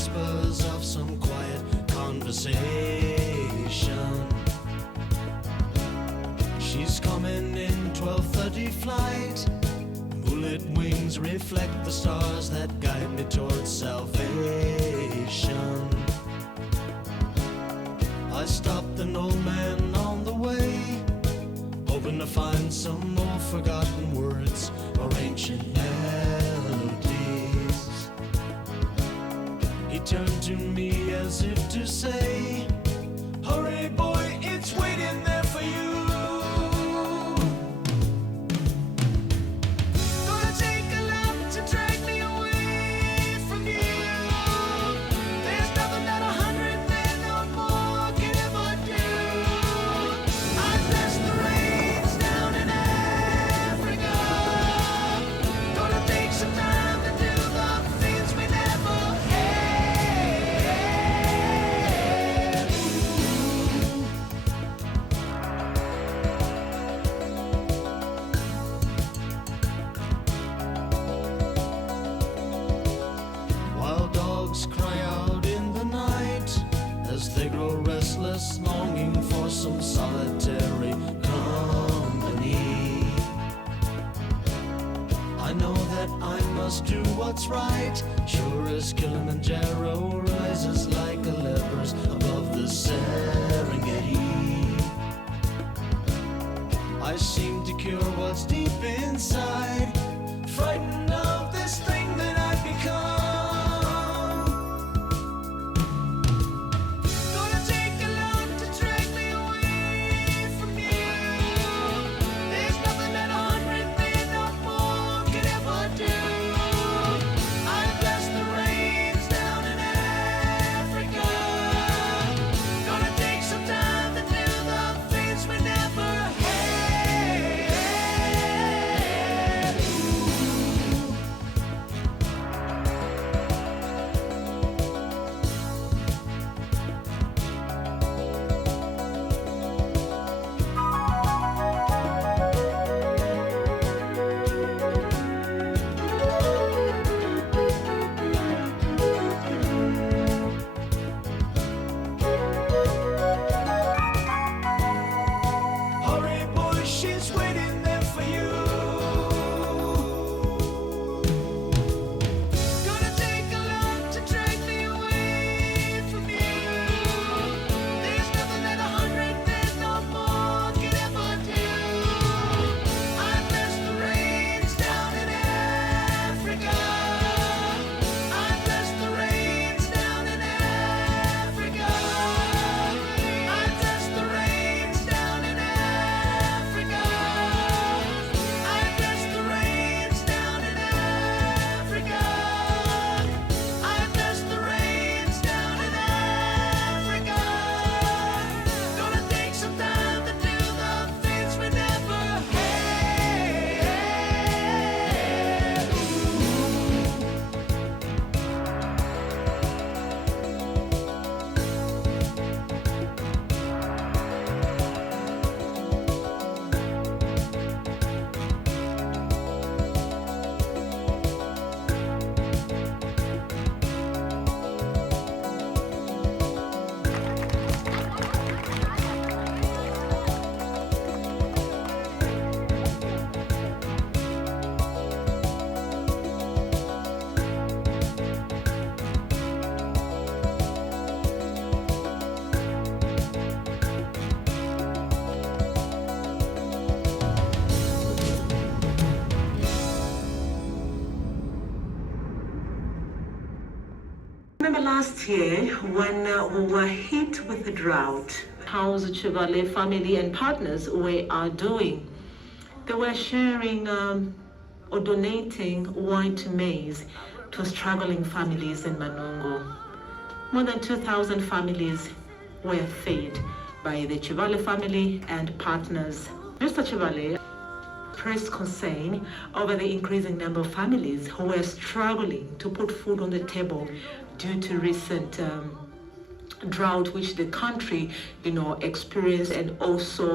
whispers of some quiet conversation. She's coming in 12:30 flight. Moonlit wings reflect the stars that guide me towards salvation. I stopped an old man on the way, hoping to find some more forgotten words or ancient melodies. He turned to me as if to say, "Hurry boy, it's waiting there for you." Longing for some solitary company. I know that I must do what's right, sure as Kilimanjaro rises like a leper's above the Serengeti. I seem to cure what's deep inside, frightened of this thing that I've become. Remember last year when we were hit with the drought, how the Chevalier family and partners are doing. They were sharing or donating white maize to struggling families in Manungu. More than 2,000 families were fed by the Chevalier family and partners. Mr. Chevalier expressed concern over the increasing number of families who were struggling to put food on the table due to recent drought which the country experienced, and also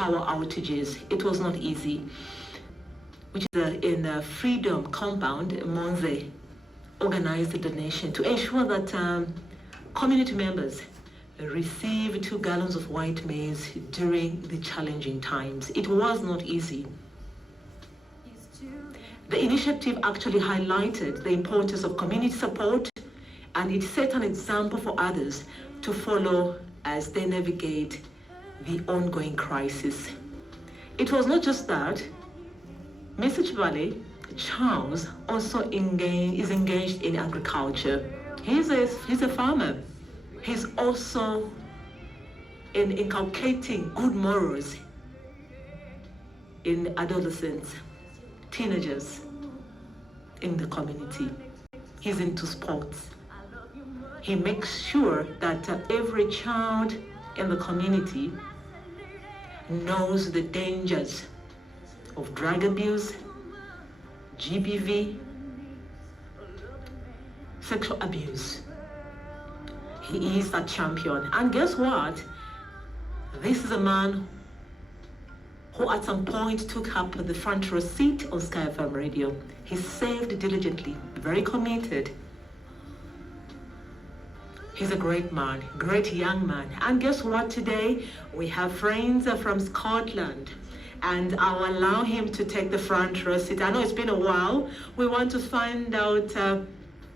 power outages. It was not easy, which is in the Freedom compound, Monze, organized a donation to ensure that community members receive 2 gallons of white maize during the challenging times. It was not easy. The initiative actually highlighted the importance of community support, and it set an example for others to follow as they navigate the ongoing crisis. It was not just that. Mr. Chibale, Charles, also is engaged in agriculture. He's a farmer. He's also inculcating good morals in adolescents, teenagers in the community. He's into sports. He makes sure that every child in the community knows the dangers of drug abuse, GBV, sexual abuse. He is a champion. And guess what? This is a man who at some point took up the front row seat on SkyFM radio. He served diligently, very committed. He's a great man, great young man. And guess what today? We have friends from Scotland, and I'll allow him to take the front row seat. I know it's been a while. We want to find out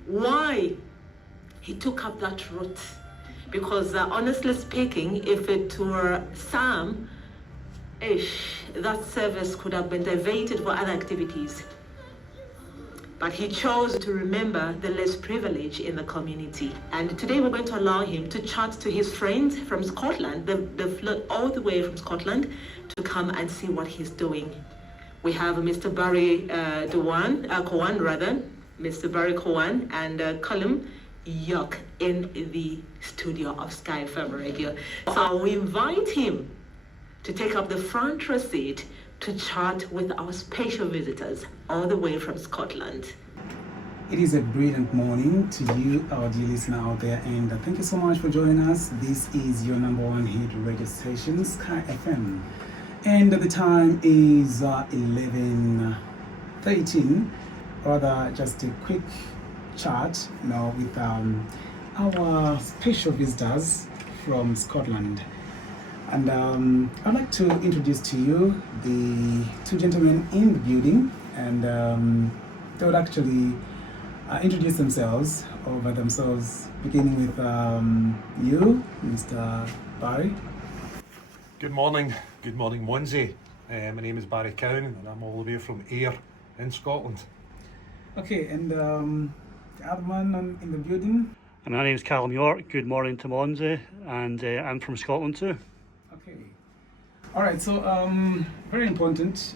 why he took up that route. Because honestly speaking, if it were Sam, that service could have been diverted for other activities. But he chose to remember the less privileged in the community. And today we're going to allow him to chat to his friends from Scotland. They've flown all the way from Scotland to come and see what he's doing. We have Mr. Barry Cowan, Mr. Barry Cowan and Colum York in the studio of SkyFM Radio. So we invite him to take up the front row seat to chat with our special visitors all the way from Scotland. It is a brilliant morning to you, our dear listener out there, and thank you so much for joining us. This is your number one hit radio station, SkyFM, and the time is 11:13. Rather, just a quick chat, with our special visitors from Scotland. And I'd like to introduce to you the 2 gentlemen in the building, and they would actually introduce themselves beginning with you, Mr. Barry. Good morning, Monze. My name is Barry Cowan, and I'm all the way from Ayr in Scotland. Okay, and the other man in the building? And my name is Callum York. Good morning to Monze, and I'm from Scotland too. Okay. All right. So very important.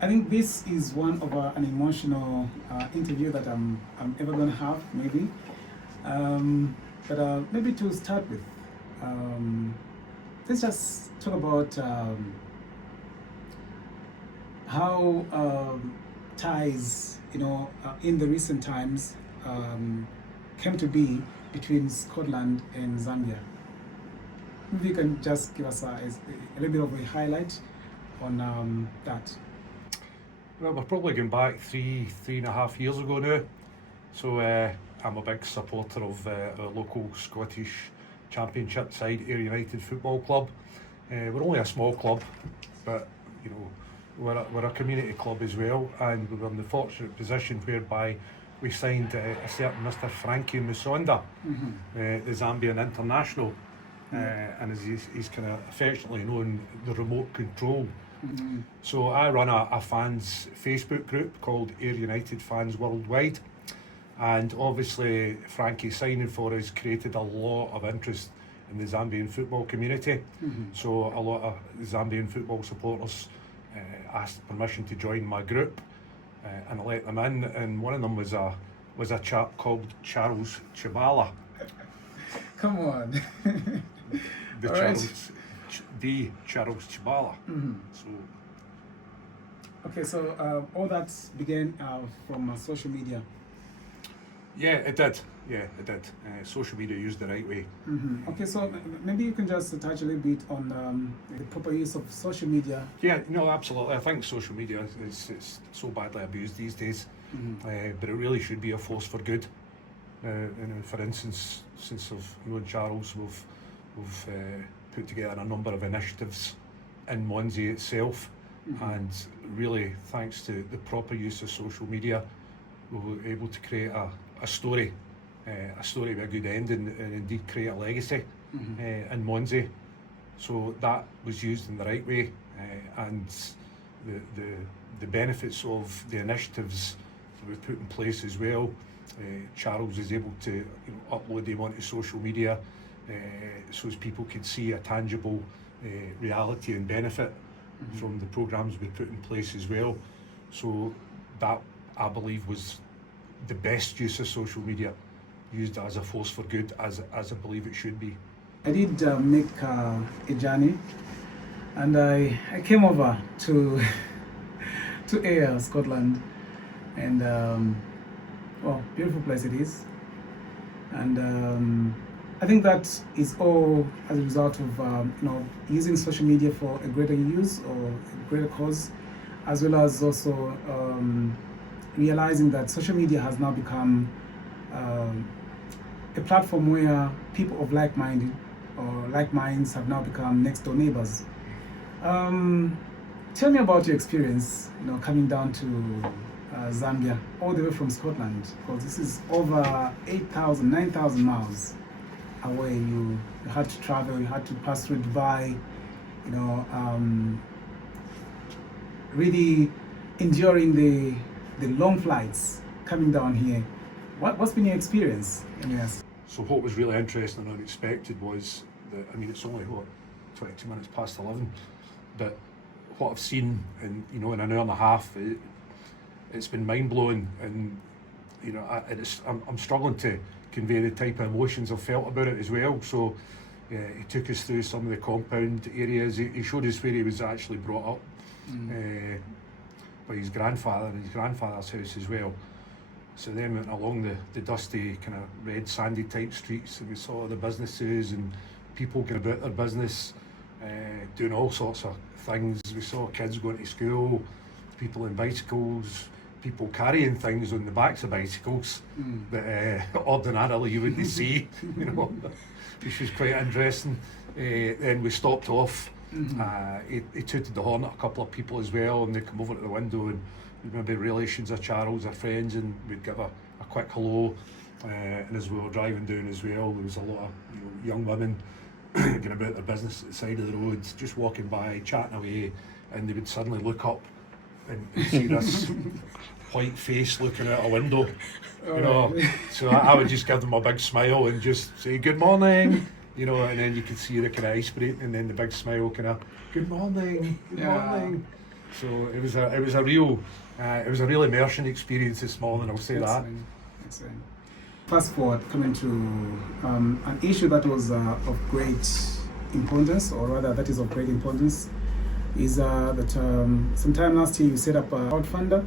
I think this is one of an emotional interview that I'm ever going to have, maybe. But maybe to start with, let's just talk about how ties, in the recent times came to be between Scotland and Zambia. Maybe you can just give us a little bit of a highlight on that. Well, we're probably going back three and a half years ago now. So I'm a big supporter of our local Scottish Championship side, Ayr United Football Club. We're only a small club, but we're a community club as well, and we were in the fortunate position whereby we signed a certain Mr. Frankie Musonda, the Zambian international, and as he's kind of affectionately known, the remote control. So I run a fans Facebook group called Ayr United Fans Worldwide, and obviously Frankie signing for us created a lot of interest in the Zambian football community. So a lot of Zambian football supporters asked permission to join my group, and I let them in, and one of them was a chap called Charles Chibala. Come on. Charles Chibala. So all that began from social media. Yeah, it did. Yeah, it did. Social media used the right way. Okay, so maybe you can just touch a little bit on the proper use of social media. Yeah, no, absolutely. I think social media is so badly abused these days, but it really should be a force for good. For instance, since I've known Charles, we've put together a number of initiatives in Monze itself, and really thanks to the proper use of social media, we were able to create a story with a good end, and indeed create a legacy in Monze. So that was used in the right way, and the benefits of the initiatives that we put in place as well. Charles was able to upload them onto social media, so as people could see a tangible reality and benefit from the programmes we put in place as well. So that, I believe, was the best use of social media, used as a force for good, as I believe it should be. I did make a journey, and I came over to Ayr, Scotland, and well, beautiful place it is, and I think that is all as a result of using social media for a greater use or a greater cause, as well as also realizing that social media has now become a platform where people of like minds have now become next door neighbors. Tell me about your experience, coming down to Zambia, all the way from Scotland, because this is over 8,000, 9,000 miles away. You had to travel, you had to pass through Dubai, really enduring the long flights coming down here. What's been your experience? Yes. So what was really interesting and unexpected was that, it's only 22 minutes past 11, but what I've seen in an hour and a half, it's been mind-blowing, and I'm struggling to convey the type of emotions I've felt about it as well. So he took us through some of the compound areas. He showed us where he was actually brought up by his grandfather and his grandfather's house as well. So then went along the dusty kind of red sandy type streets, and we saw the businesses and people going about their business, doing all sorts of things. We saw kids going to school, people on bicycles, people carrying things on the backs of bicycles that ordinarily you wouldn't see, which was quite interesting. Then we stopped off. He tooted the horn at a couple of people as well, and they come over to the window, and maybe relations of Charles or friends, and we'd give a quick hello. And as we were driving down as well, there was a lot of young women going about their business at the side of the road, just walking by, chatting away, and they would suddenly look up and see this white face looking out a window, So I would just give them a big smile and just say good morning, and then you could see the kind of ice break, and then the big smile kind of good morning, good morning. So it was a real immersion experience this morning, I'll say that. Excellent. Fast forward, coming to an issue that was of great importance, or rather that is of great importance, is that sometime last year you set up a Crowdfunder.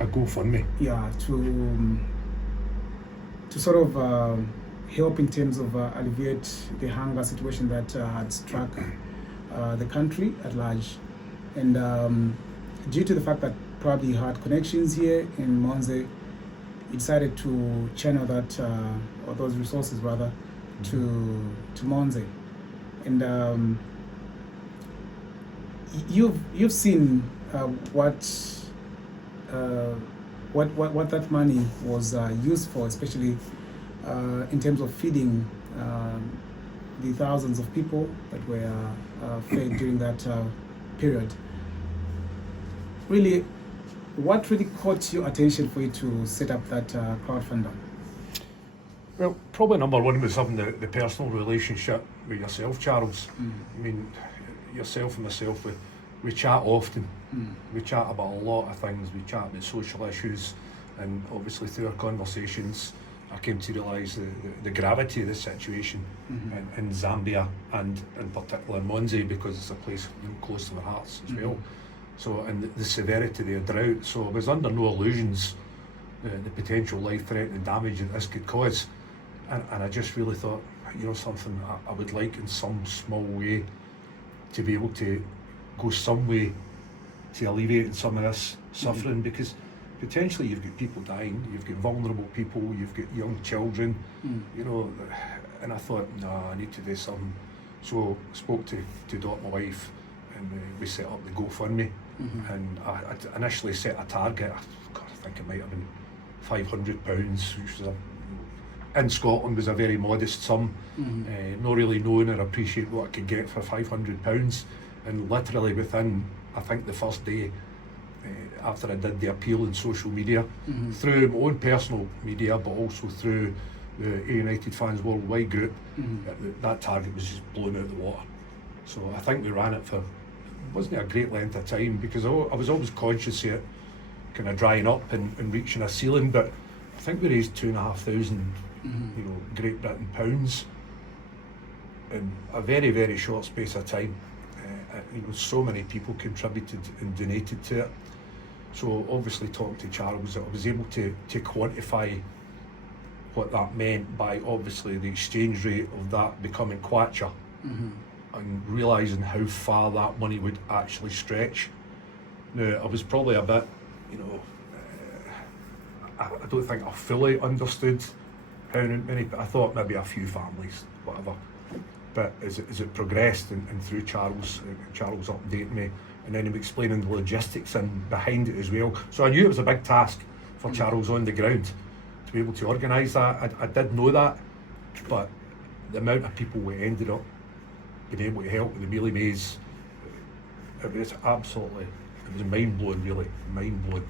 A GoFundMe. Yeah, to sort of help in terms of alleviate the hunger situation that had struck the country at large. And due to the fact that probably you had connections here in Monze, you decided to channel that, or those resources rather, to Monze. And you've seen what that money was used for, especially in terms of feeding the thousands of people that were fed during that period. Really, what really caught your attention for you to set up that crowdfunder? Well, probably number one was having the personal relationship with yourself, Charles. Yourself and myself, we chat often. We chat about a lot of things. We chat about social issues, and obviously through our conversations I came to realise the gravity of the situation in Zambia, and in particular in Monze, because it's a place close to our hearts as well. So, and the severity of the drought. So I was under no illusions the potential life-threatening damage that this could cause. And I just really thought, you know, something I would like in some small way to be able to go some way to alleviating some of this suffering, because potentially you've got people dying, you've got vulnerable people, you've got young children, you know, and I thought, no, I need to do something. So I spoke to Dot, my wife, and we set up the GoFundMe, and I initially set a target. God, I think it might have been £500, which was in Scotland was a very modest sum, not really knowing or appreciate what I could get for £500, and literally within, I think, the first day after I did the appeal on social media, through my own personal media, but also through the Ayr United Fans Worldwide group, that target was just blown out of the water. So I think we ran it for, wasn't a great length of time, because I was always conscious of it kind of drying up and reaching a ceiling, but I think we raised £2,500, you know, Great Britain pounds in a very, very short space of time. You know, so many people contributed and donated to it. So obviously, talking to Charles, I was able to quantify what that meant by obviously the exchange rate of that becoming kwacha, and realising how far that money would actually stretch. Now, I was probably a bit, you know, I don't think I fully understood how many, I thought maybe a few families, whatever. But as it progressed and through Charles updating me, and then him explaining the logistics and behind it as well. So I knew it was a big task for Charles on the ground to be able to organise that. I did know that, but the amount of people we ended up being able to help with the mealie maze, it was mind-blowing, really, mind-blowing.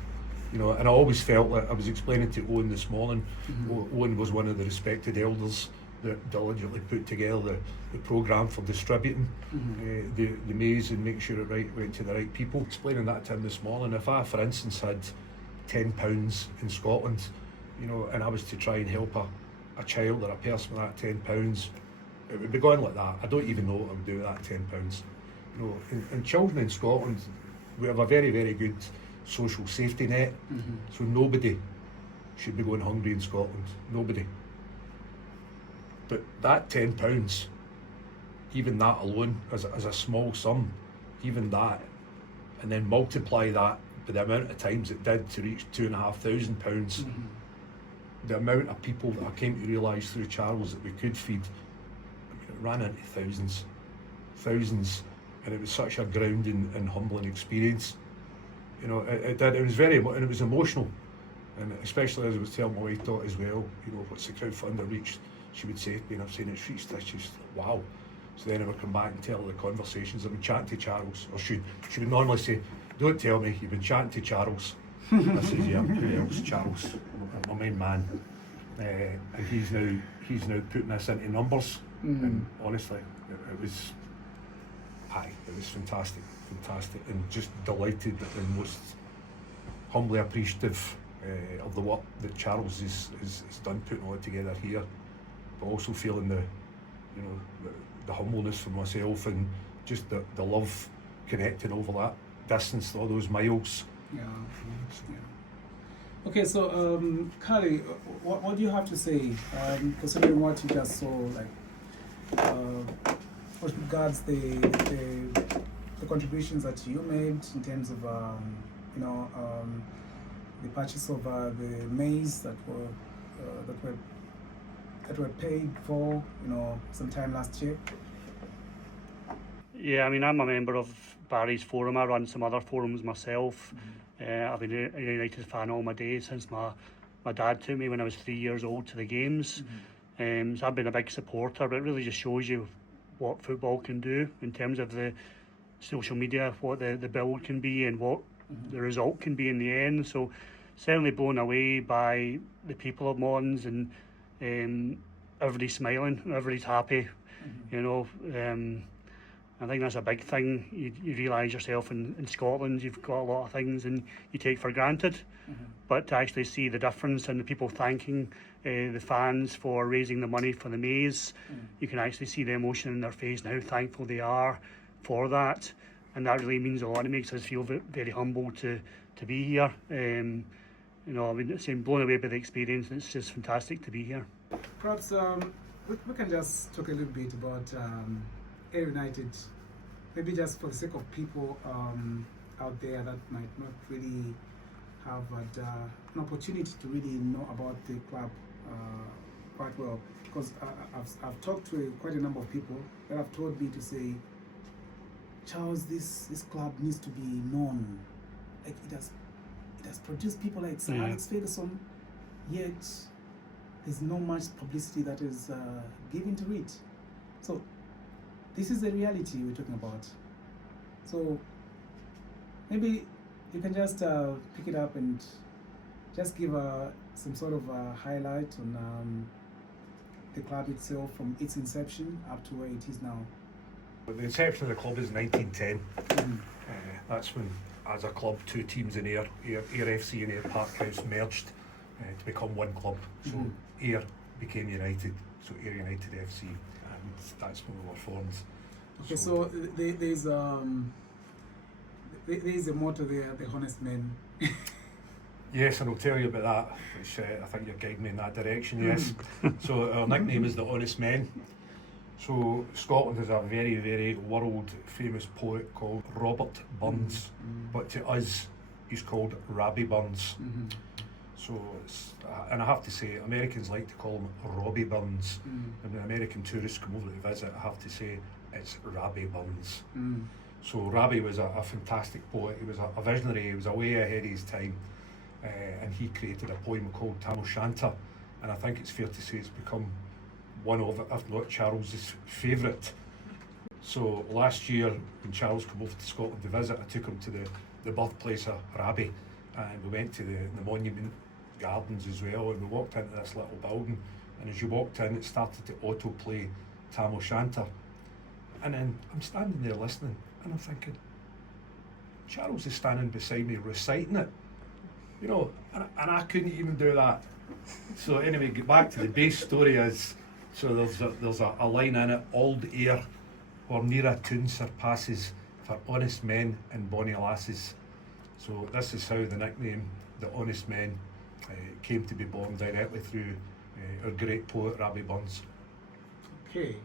You know, and I always felt like, I was explaining to Owen this morning, Owen was one of the respected elders that diligently put together the programme for distributing the maze and making sure it went to the right people. Explaining that to him this morning, if I, for instance, had £10 in Scotland, you know, and I was to try and help a child or a person with that £10, it would be going like that. I don't even know what I would do with that £10. You know, and children in Scotland, we have a very, very good social safety net, so nobody should be going hungry in Scotland, nobody. But that £10, even that alone, as a small sum, even that, and then multiply that by the amount of times it did to reach £2,500, the amount of people that I came to realise through Charles that we could feed, I mean, it ran into thousands, and it was such a grounding and humbling experience. You know, it was very, and it was emotional, and especially as I was telling my wife Dot as well, you know, what's the crowdfunder reached, she would say to me, and I've seen it's reached this, she's like, wow. So then I would come back and tell her the conversations. I've been chatting to Charles, or she would normally say, don't tell me, you've been chatting to Charles. I says, yeah, who else? Charles, my main man. And he's now putting this into numbers, and honestly, it was fantastic, and just delighted and most humbly appreciative of the work that Charles has done putting all it together here, but also feeling the humbleness for myself and just the love connecting over that distance, all those miles. Yeah. Okay, so Carly, what do you have to say considering what you just saw, like as regards the contributions that you made in terms of the purchase of the maize that were paid for, sometime last year? Yeah, I mean, I'm a member of Barry's forum. I run some other forums myself. I've been a United fan all my days since my dad took me when I was 3 years old to the games. So I've been a big supporter, but it really just shows you what football can do in terms of the social media, what the build can be and what the result can be in the end. So certainly blown away by the people of Monze, and everybody's smiling, everybody's happy, I think that's a big thing. You realise yourself in Scotland, you've got a lot of things and you take for granted, but to actually see the difference and the people thanking the fans for raising the money for the maze, you can actually see the emotion in their face and how thankful they are for that, and that really means a lot. It makes us feel very humble to be here. I've been saying blown away by the experience, and it's just fantastic to be here. Perhaps we can just talk a little bit about Ayr United, maybe just for the sake of people out there that might not really have had an opportunity to really know about the club quite well. Because I've talked to quite a number of people that have told me to say, Charles, this club needs to be known. Like it has produced people like Sir Alex Ferguson, yet there's not much publicity that is given to it. So this is the reality we're talking about. So maybe you can just pick it up and just give some sort of highlight on the club itself from its inception up to where it is now. The inception of the club is 1910. That's when, as a club, two teams in Ayr FC and Ayr Parkhouse merged to become one club. So Ayr became United, so Ayr United FC, and that's when we were formed. Okay, so there's a motto there, the honest men. Yes, and I'll tell you about that, which I think you're guiding me in that direction, yes. So our nickname is the Honest Men. So Scotland has a very, very world famous poet called Robert Burns, but to us he's called Rabbie Burns. So and I have to say, Americans like to call him Robbie Burns. When American tourists come over to visit, I have to say it's Rabbie Burns. So Rabbie was a fantastic poet. He was a visionary. He was way ahead of his time. And he created a poem called Tam O'Shanter, and I think it's fair to say it's become one of, if not Charles's favourite. So last year, when Charles came over to Scotland to visit, I took him to the birthplace of Rabbie, and we went to the Monument Gardens as well, and we walked into this little building, and as you walked in, it started to autoplay Tam O'Shanter. And then I'm standing there listening, and I'm thinking, Charles is standing beside me reciting it. And I couldn't even do that. So anyway, get back to the base story is, so there's a line in it, Auld Ayr, where near a tune surpasses, for honest men and bonny lasses. So this is how the nickname, the Honest Men, came to be born directly through our great poet, Rabbie Burns. Okay.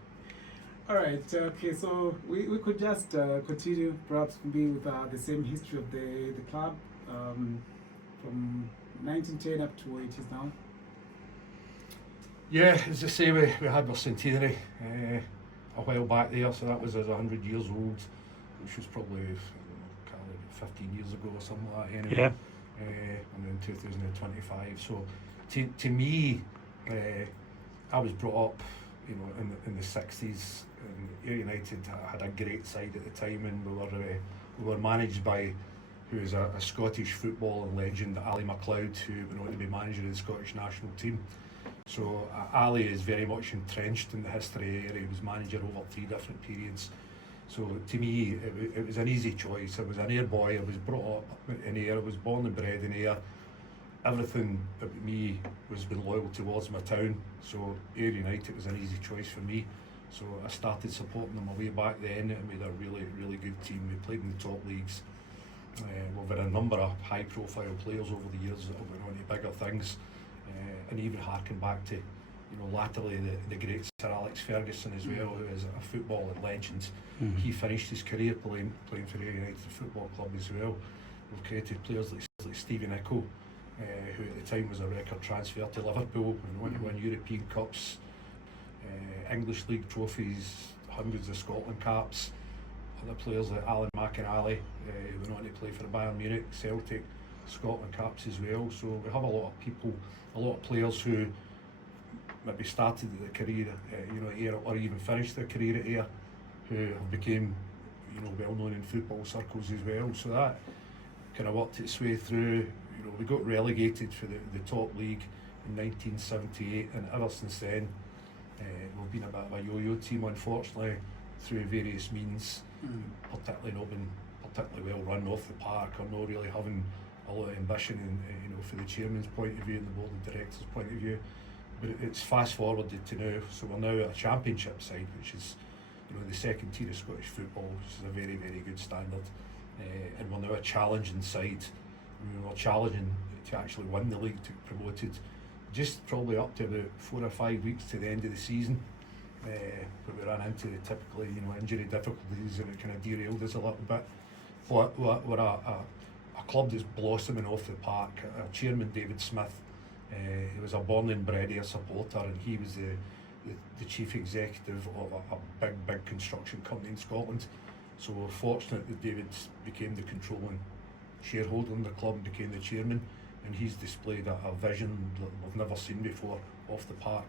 Alright, okay, so we could just continue perhaps maybe with the same history of the club. From 1910 up to where it is now? Yeah, as I say, we had our centenary a while back there, so that was us 100 years old, which was probably 15 years ago or something like that anyway. And then 2025. So to me, I was brought up, in the 60s, and Ayr United had a great side at the time, and we were managed by who's a Scottish footballing legend, Ali MacLeod, who went on to be manager of the Scottish national team. So Ali is very much entrenched in the history of Ayr. He was manager over 3 different periods. So to me, it was an easy choice. I was an Ayr boy. I was brought up in Ayr. I was born and bred in Ayr. Everything about me was been loyal towards my town. So Ayr United was an easy choice for me. So I started supporting them way back then, and we had a really, really good team. We played in the top leagues. We've had a number of high-profile players over the years that have went on to bigger things, and even harken back to, latterly the great Sir Alex Ferguson as well, who is a footballing legend. He finished his career playing for Ayr United Football Club as well. We've created players like Stevie Nicol, who at the time was a record transfer to Liverpool and went to win European Cups, English League trophies, hundreds of Scotland caps. Other players like Alan McInally, who went on to play for Bayern Munich, Celtic, Scotland caps as well. So we have a lot of people, a lot of players who maybe started their career at Ayr, or even finished their career at Ayr, who have became well known in football circles as well. So that kind of worked its way through. We got relegated for the top league in 1978, and ever since then we've been a bit of a yo-yo team, unfortunately, through various means. Particularly not been particularly well run off the park, or not really having a lot of ambition for the chairman's point of view and the board of directors' point of view. But it's fast forwarded to now, so we're now at a championship side, which is the second tier of Scottish football, which is a very, very good standard, and we're now a challenging side. We're challenging to actually win the league, to get promoted. Just probably up to about 4 or 5 weeks to the end of the season, where we ran into typically, injury difficulties, and it kind of derailed us a little bit. But we're a club that's blossoming off the park. Our chairman, David Smith, he was a born and bred Ayr supporter, and he was the chief executive of a big construction company in Scotland. So we're fortunate that David became the controlling shareholder in the club and became the chairman, and he's displayed a vision that we've never seen before off the park.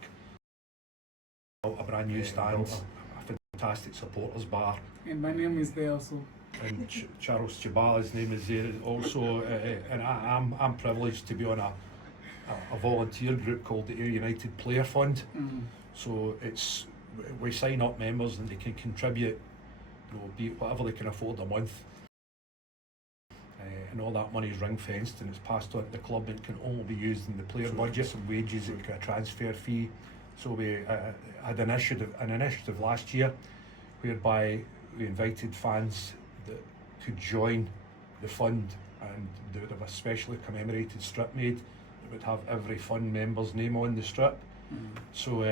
A brand new stand, a fantastic supporters bar. And my name is there also. And Charles Chibala's name is there also, and I'm privileged to be on a volunteer group called the Ayr United Player Fund. So we sign up members and they can contribute, be it whatever they can afford a month, and all that money is ring fenced and it's passed on to the club and can only be used in the player budgets and wages. We've got a transfer fee. So we had an initiative last year whereby we invited fans to join the fund, and they would have a specially commemorated strip made that would have every fund member's name on the strip. So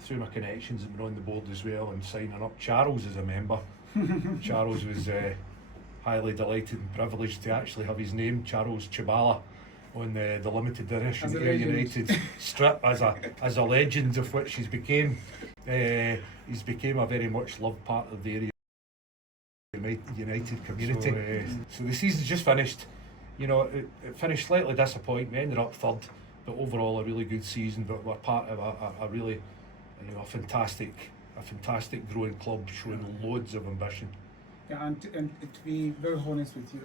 through my connections, and we're on the board as well and signing up. Charles is a member. Charles was highly delighted and privileged to actually have his name, Charles Chibala, on the limited edition Ayr United strip as a legend, of which he's became a very much loved part of the Ayr United community. So the season's just finished. It finished slightly disappointing. We ended up third, but overall a really good season. But we're part of a really a fantastic growing club showing loads of ambition. Yeah, and to be very honest with you,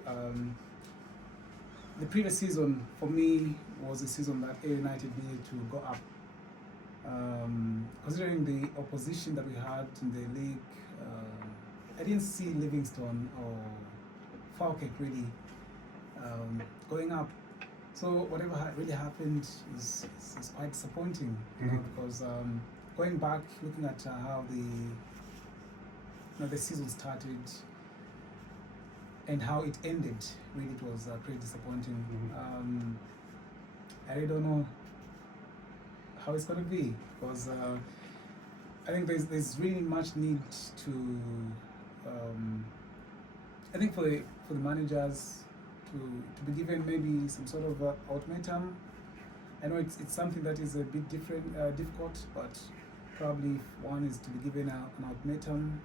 the previous season for me was a season that Ayr United needed to go up. Considering the opposition that we had in the league, I didn't see Livingston or Falkirk really going up. So whatever really happened is quite disappointing, because going back, looking at how the season started and how it ended, really it was pretty disappointing. I really don't know how it's going to be, because I think there's really much need to I think for the managers to be given maybe some sort of ultimatum. I know it's something that is a bit difficult, but probably if one is to be given an ultimatum,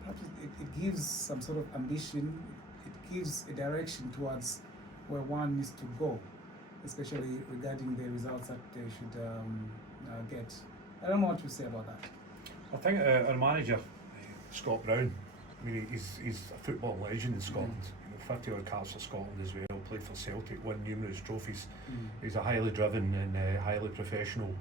perhaps it gives some sort of ambition. It gives a direction towards where one needs to go, especially regarding the results that they should get. I don't know what you say about that. I think our manager, Scott Brown, he's a football legend in Scotland. 50 odd caps for Scotland as well, played for Celtic, won numerous trophies. He's a highly driven and highly professional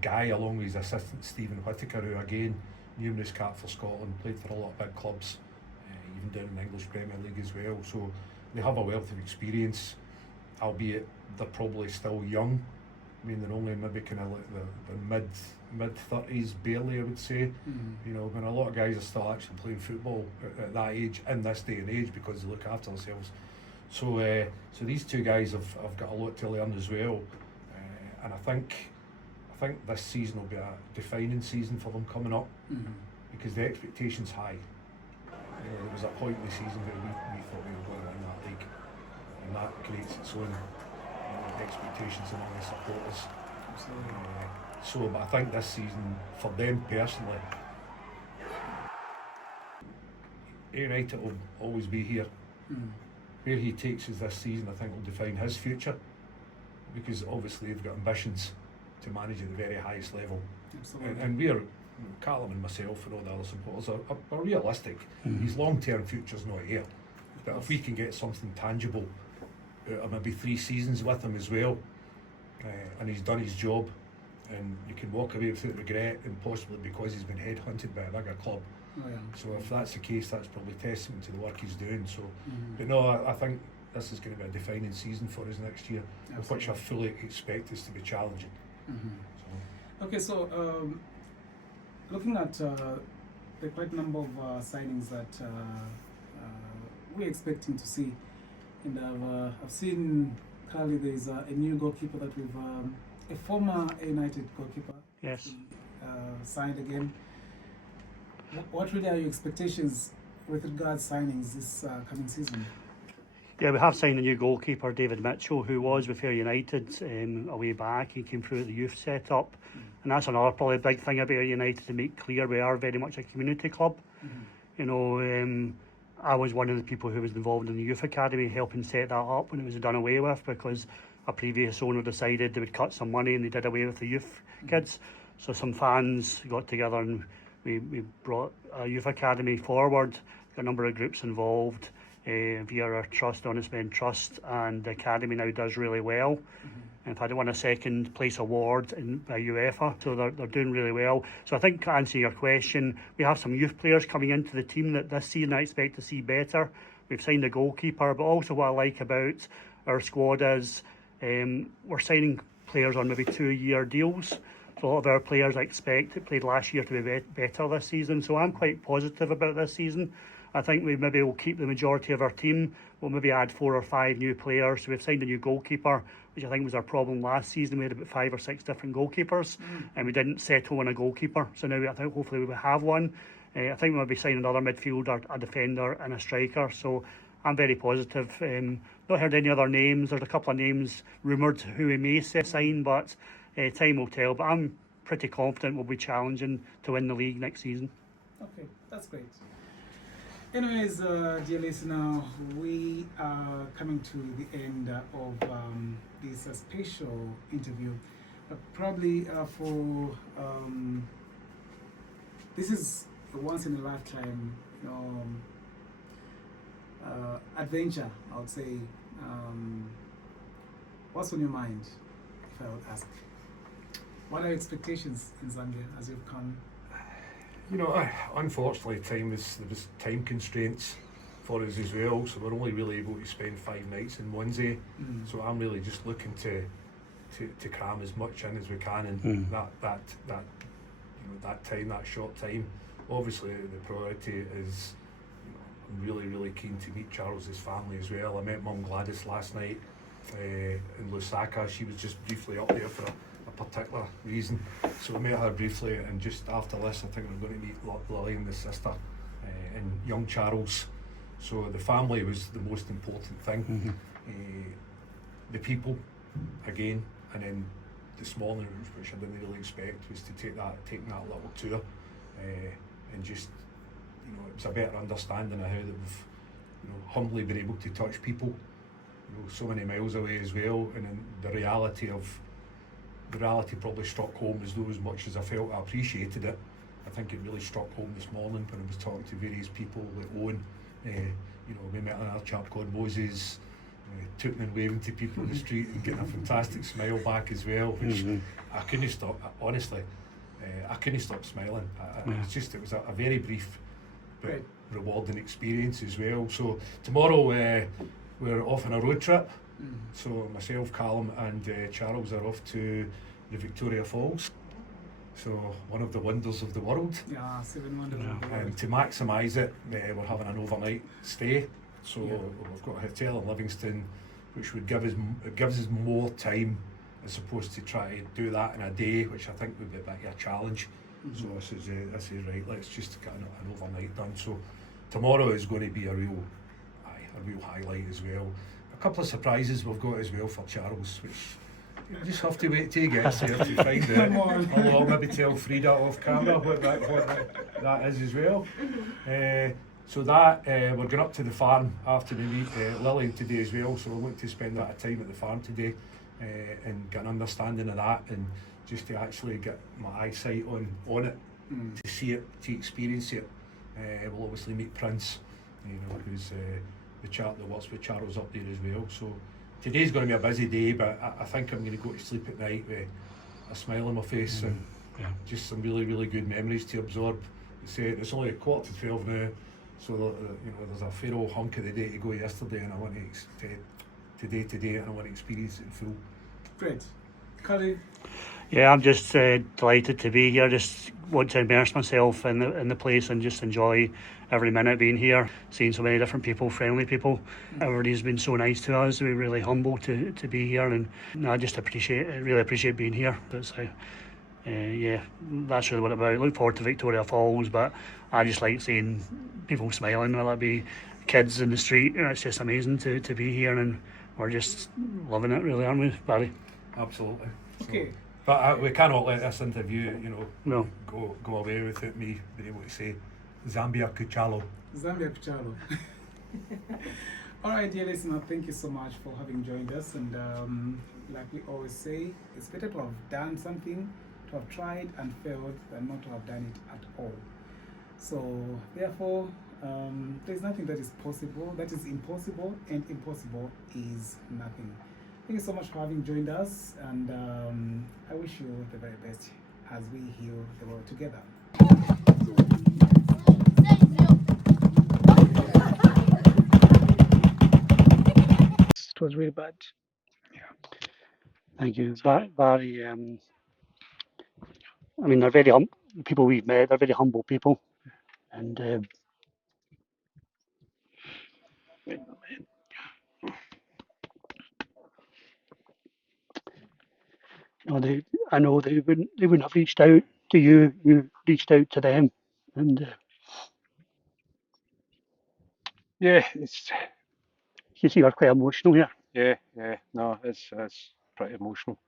guy, along with his assistant Stephen Whittaker, who again, numerous caps for Scotland, played for a lot of big clubs, even down in the English Premier League as well. So they have a wealth of experience, albeit they're probably still young. They're only maybe kind of like the mid-30s, barely, I would say. When a lot of guys are still actually playing football at that age, in this day and age, because they look after themselves. So these two guys have got a lot to learn as well, and I think this season will be a defining season for them coming up, because the expectation's high. There was a point in the season where we thought we were going to win that league, and that creates its own expectations among the supporters. But I think this season, for them personally, Ayr United will always be here. Where he takes us this season, I think, will define his future, because obviously they've got ambitions to manage at the very highest level. And we're, Callum and myself and all the other supporters are realistic. His long-term future's not here, but if we can get something tangible out of maybe 3 seasons with him as well, and he's done his job, and you can walk away without regret, and possibly because he's been headhunted by a bigger club. So if that's the case, that's probably testament to the work he's doing. So, but no, I think this is going to be a defining season for us next year, of which I fully expect us to be challenging. Okay, so looking at the quite number of signings that we're expecting to see And I've seen, Carly, there's a new goalkeeper that we've, a former United goalkeeper. Yes. Signed again. What really are your expectations with regards signings this coming season? Yeah, we have signed a new goalkeeper, David Mitchell, who was with Ayr United a way back. He came through the youth setup, and that's another probably big thing about Ayr United, to make clear we are very much a community club. You know, I was one of the people who was involved in the youth academy, helping set that up when it was done away with, because a previous owner decided they would cut some money and they did away with the youth kids. So some fans got together and we brought a youth academy forward, got a number of groups involved via our trust, Honest Men Trust, and the academy now does really well. In fact, they won a second place award by UEFA, so they're doing really well. So I think, to answer your question, we have some youth players coming into the team that this season I expect to see better. We've signed a goalkeeper, but also what I like about our squad is we're signing players on maybe 2-year deals. So a lot of our players I expect that played last year to be better this season. So I'm quite positive about this season. I think we maybe will keep the majority of our team. We'll maybe add 4 or 5 new players. So we've signed a new goalkeeper, which I think was our problem last season. We had about 5 or 6 different goalkeepers, and we didn't settle on a goalkeeper. So now I think hopefully we will have one. I think we might be signing another midfielder, a defender, and a striker. So I'm very positive. Not heard any other names. There's a couple of names rumoured who we may sign, but time will tell. But I'm pretty confident we'll be challenging to win the league next season. Okay, that's great. Anyways, dear listener, we are coming to the end of this special interview. Probably this is a once in a lifetime, adventure, I would say. What's on your mind, if I would ask? What are your expectations in Zambia as you've come? You know, unfortunately, there was time constraints for us as well, so we're only really able to spend 5 nights in Monze. So I'm really just looking to cram as much in as we can in that short time. Obviously, the priority is, I'm really keen to meet Charles's family as well. I met Mum Gladys last night in Lusaka. She was just briefly up there for a particular reason, so we met her briefly, and just after this I think we're going to meet Lillian, the sister, and young Charles. So the family was the most important thing. The people again, and then this morning, which I didn't really expect, was to taking that little tour, and just, it was a better understanding of how they've humbly been able to touch people so many miles away as well. And then the reality probably struck home as much as I felt I appreciated it. I think it really struck home this morning when I was talking to various people like Owen. We met another chap called Moses, tooting and waving to people in the street and getting a fantastic smile back as well, which I couldn't stop, honestly. I couldn't stop smiling. It was a very brief but rewarding experience as well. So tomorrow we're off on a road trip. So myself, Callum and Charles are off to the Victoria Falls. So one of the wonders of the world. Yeah, 7 wonders of the world. And to maximise it, we're having an overnight stay. So we've got a hotel in Livingston, which would gives us more time as opposed to try to do that in a day, which I think would be a bit of a challenge. So this is right. Let's just get an overnight done. So tomorrow is going to be a real highlight as well. A couple of surprises we've got as well for Charles, which you just have to wait till he gets there to find out. Although I'll maybe tell Frida off camera what that is as well. So that we're going up to the farm after we meet Lily today as well. So we're going to spend a bit of time at the farm today and get an understanding of that, and just to actually get my eyesight on it, to see it, to experience it. We'll obviously meet Prince, who's the chap that works with Charles up there as well. So today's going to be a busy day, but I think I'm going to go to sleep at night with a smile on my face and just some really good memories to absorb. It's only 11:45 now, so there's a fair old hunk of the day to go yesterday, and I want to today, and I want to experience it in full. Great. Colin? Yeah, I'm just delighted to be here. Just want to immerse myself in the place and just enjoy every minute being here. Seeing so many different people, friendly people. Everybody's been so nice to us. We're really humble to be here, and I just really appreciate being here. Yeah, that's really what it's about. Look forward to Victoria Falls, but I just like seeing people smiling, whether it be kids in the street. It's just amazing to be here, and we're just loving it, really, aren't we, Barry? Absolutely. Okay. But we cannot let this interview, No. go away without me being able to say Zambia Kuchalo. Zambia Pichalo. All right, dear listener, thank you so much for having joined us. And like we always say, it's better to have done something, to have tried and failed, than not to have done it at all. So therefore, there's nothing that is possible, that is impossible, and impossible is nothing. Thank you so much for having joined us, and I wish you the very best as we heal the world together. It was really bad. Thank you, Barry. I mean, they're very people we've met. They're very humble people, and I know they wouldn't have reached out to you. You reached out to them, and Yeah, it's you see, you're quite emotional here. no, it's pretty emotional.